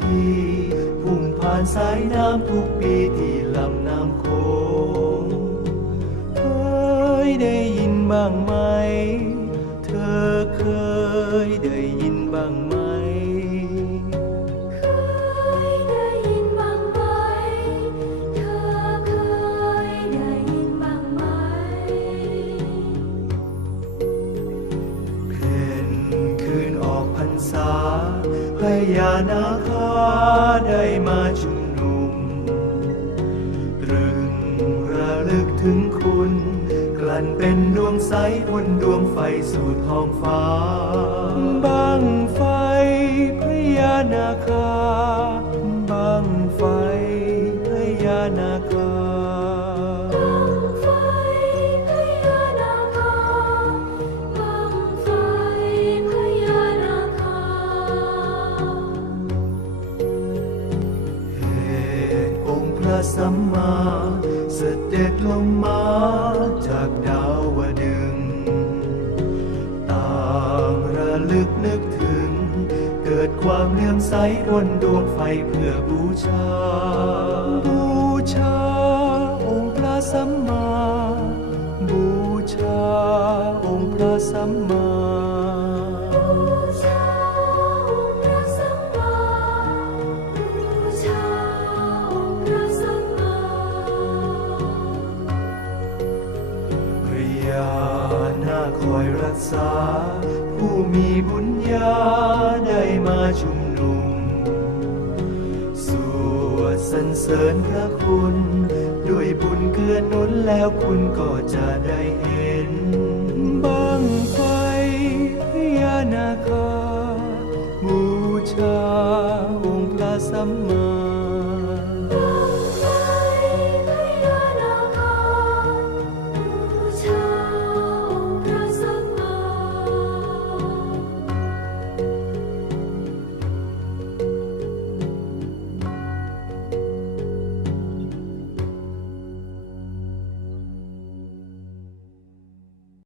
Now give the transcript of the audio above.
ทีพุ่งผ่านสายน้ำทุกปีที่ลำน้ำโขงเคยได้ยินบ้างไหม เธอเคยได้ยินบ้างไหม พญานาคาได้มาชุมนุม ตรึงระลึกถึงคุณ กลั่นเป็นดวงใสบนดวงไฟสู่ท้องฟ้า บังไฟพญานาคา ระสัมมาเสด็จลงมาจากดาวดึง ต่างระลึกนึกถึง เกิดความเลื่อมใสบนดวงไฟเพื่อบูชา บูชา องค์พระสัมมา บูชา องค์พระสัมมา คอยรักษา ผู้มีบุญญาได้มาชุมนุม สวดสรรเสริญพระคุณ ด้วยบุญเกื้อนุนแล้วคุณก็จะได้เห็น บังไฟพญานาคาบูชาองค์พระสัมมา